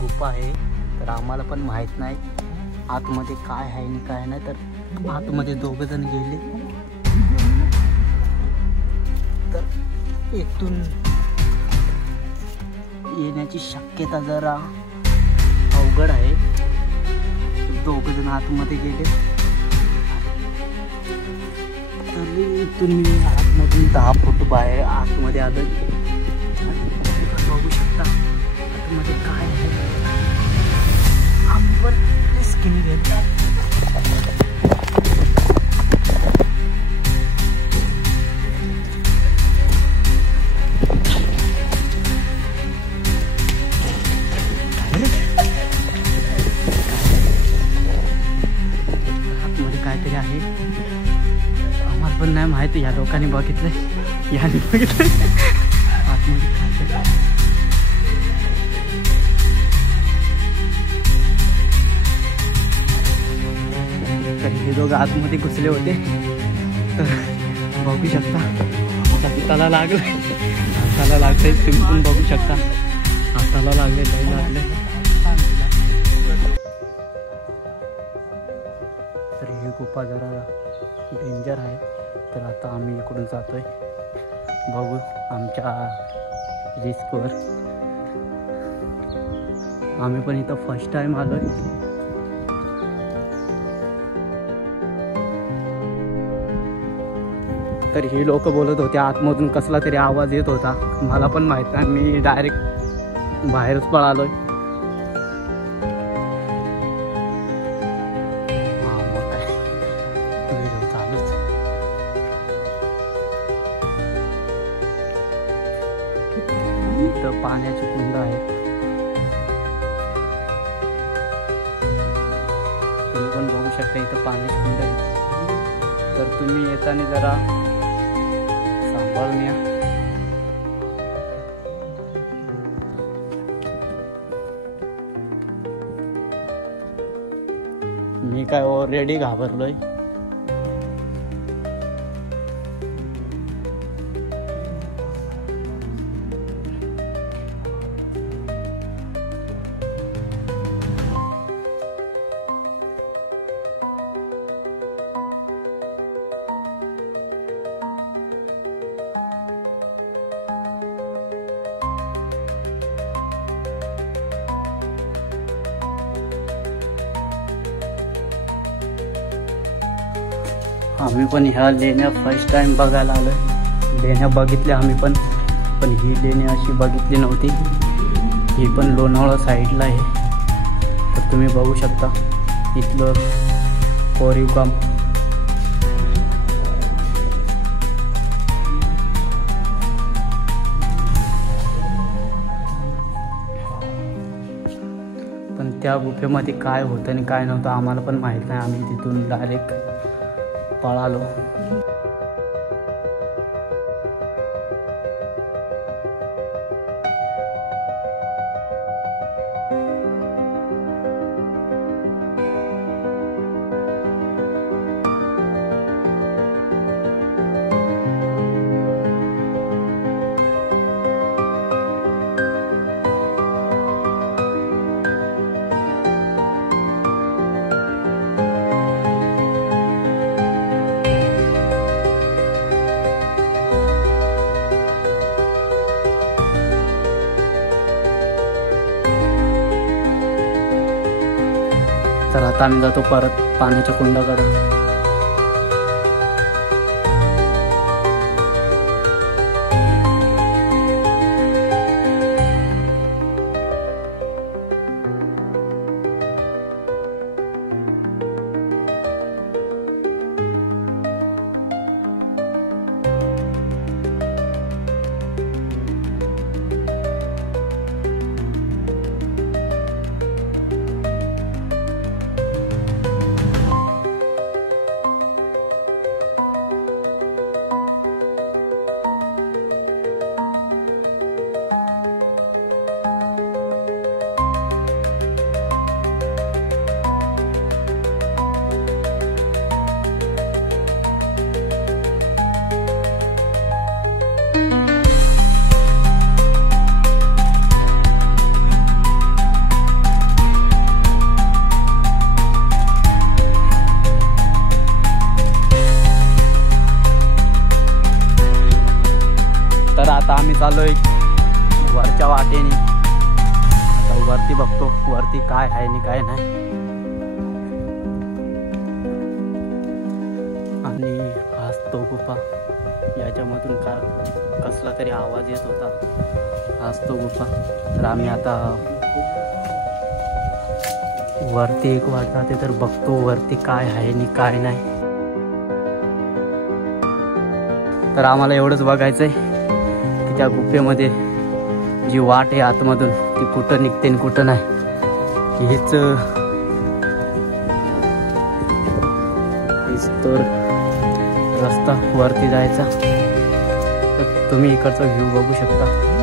गुफा आहे तर आम्हाला पण माहित नाही आतमध्ये काय आहे आणि काय नाही। तर आतमध्ये दोघ जण गेले तर इथून येण्याची शक्यता जरा अवघड आहे। दोघ जण आतमध्ये गेले तर इथून मी आतमधून 10 फूट बाहेर आतमध्ये आलो। बघू शकता आतमध्ये काय आहे। आपण रिस्क घेतला आतमध्ये काहीतरी आहे। आम्हाला पण नाही माहिती, या लोकांनी बघितलंय याने बघितलंय आतमध्ये काहीतरी। हे दोघं आतमध्ये घुसले होते तर बघू शकता हाताला लागलं, हाताला लागतंय, तुम्ही पण बघू शकता हाताला लागले तर ही गुफा जरा डेंजर आहे। तर आता आम्ही इकडून जातोय, बघू आमच्या रिस्कवर। आम्ही पण इथं फर्स्ट टाइम आलोय। तर ही लोक बोलत होते आतमधून कसला तरी आवाज येत होता, मला पण माहित नाही, मी डायरेक्ट बाहेरच पळालोय। चालूच इथं पाण्याची कुंड आहे, तुम्ही पण बघू शकता इथं पाण्याची कुंड आहे। तर तुम्ही येताना जरा सांभाळून या। मी काय ऑलरेडी घाबरलोय। आम्ही पण ह्या लेण्या फर्स्ट टाइम बघायला आलोय। लेण्या बघितल्या आम्ही पण ही लेणी अशी बघितली नव्हती। ही पण लोणावळा साईडला आहे। तर तुम्ही बघू शकता इथलं कोरीव काम। त्या गुफेमध्ये काय होतं आणि काय नव्हतं आम्हाला पण माहीत नाही. आम्ही तिथून डायरेक्ट पळालो. तर आता आम्ही जातो परत पाण्याच्या कुंडाकडे. तर आता आम्ही चाललोय वरच्या वाटेने. आता वरती बघतो वरती काय आहे आणि काय नाही. आणि हाच तो गुफा, याच्यामधून कसला तरी आवाज येत होता. हाच तो गुफा. तर आम्ही आता वरती एक वाट जाते तर बघतो वरती काय आहे आणि काय नाही. तर आम्हाला एवढंच बघायचंय की त्या गुफेमध्ये जी वाट आहे आतमधून ती कुठं निघते आणि कुठं नाही. हीच तर रस्ता वरती जायचा. तर तुम्ही इकडचा व्ह्यू बघू शकता.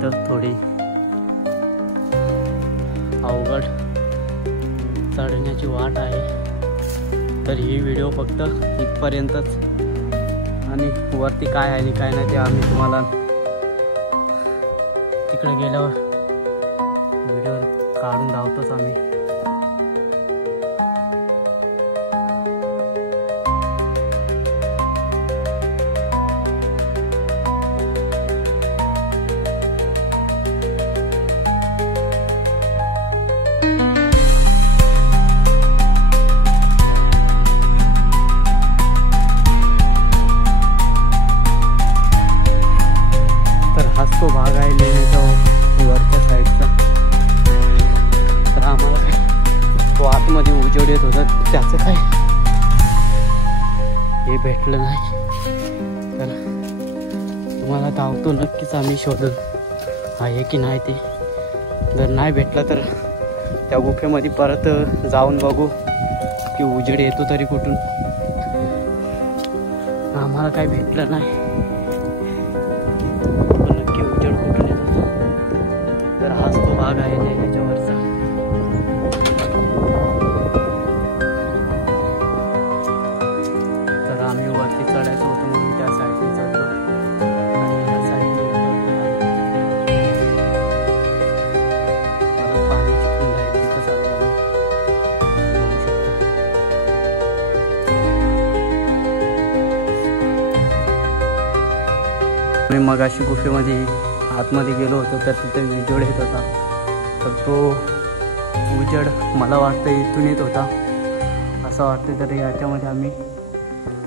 तर थोडी अवघड चढण्याची वाट आहे. तर ही व्हिडिओ फक्त इथपर्यंतच. आणि वरती काय आहे आणि काय नाही ते आम्ही तुम्हाला तिकडे गेल्यावर व्हिडिओ काढून धावतोच आम्ही. तो भाग आहे लेण्याचा वरच्या साईडचा. तर आम्हाला काय तो आतमध्ये उजेड येत होता त्याचं काय हे भेटलं नाही. तर तुम्हाला धावतो नक्कीच आम्ही शोधून आहे की नाही ते. जर नाही भेटलं तर त्या गुफेमध्ये परत जाऊन बघू की उजेड येतो तरी कुठून. आम्हाला काय भेटलं नाही. तर हाच तो भाग आहे याच्यावरचा. तर आम्ही वरती चढायचं होतं म्हणून त्या साईडने चढलो आणि ह्या साईडने परत पाण्याची कुंड आहे तिथं चालू आम्ही बघू शकता. मी मगाशी गुफेमध्ये आतमध्ये गेलो होतो तर तिथे उजेड येत होता. तर तो उजेड मला वाटतं इथून येत होता असं वाटतं तर याच्यामध्ये आम्ही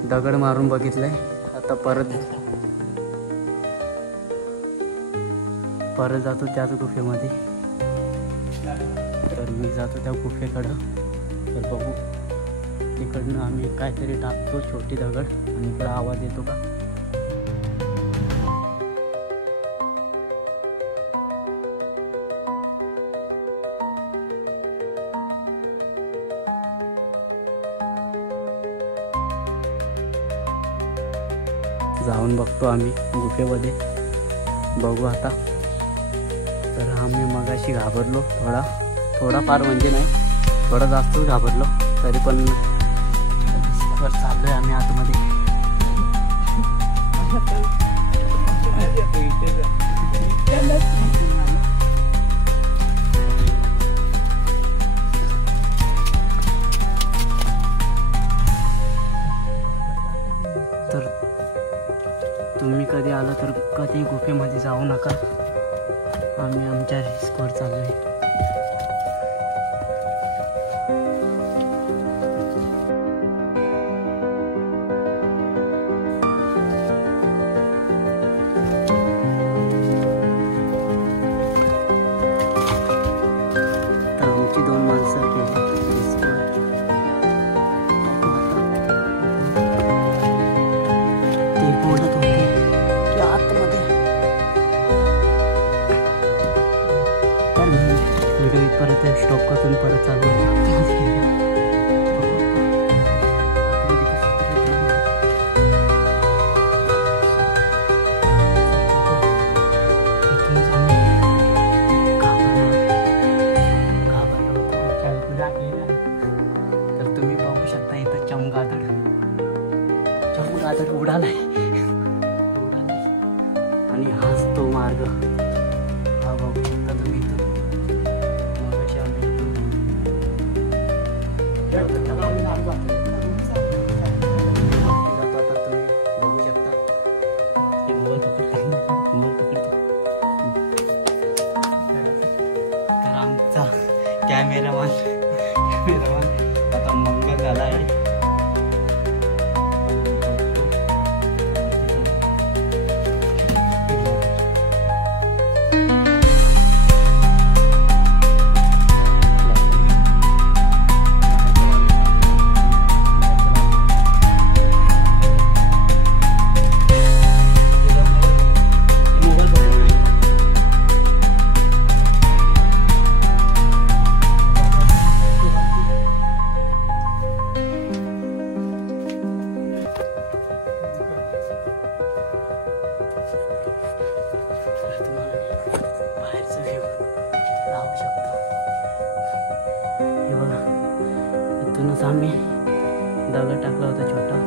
दगड मारून बघितलंय. आता परत जातो त्याच गुफेमध्ये. तर मी जातो त्या गुफेकडं. तर बघू तिकडनं आम्ही काहीतरी टाकतो छोटी दगड आणि इकडं आवाज येतो का. जाऊन बघतो आम्ही गुफेमध्ये. बघू आता. तर आम्ही मगाशी घाबरलो थोडाफार म्हणजे नाही, थोडा जास्तच घाबरलो. तरी पण चाललोय आम्ही आतमध्ये. तर तुम्ही कधी आलो तर कधी गुफेमध्ये जाऊ नका. आम्ही आमच्या रिस्कवर चाललोय. तर आमची 2 माणसं गेली रिस्कवर. ते बोलत होते की आतमध्ये. तर व्हिडिओ परत स्टॉप करतो परत चालू तर तुम्ही बघू शकता इथं चमगादड़ उडालाय आणि हाच तो मार्ग. हा बघू शकता तुम्ही इथं. मगाशी आम्ही जातो आता तुम्ही बघू शकता. तर आमचा कॅमेरामॅन आता मंगल झाला आहे. इथूनच आम्ही दगड टाकला होता छोटा.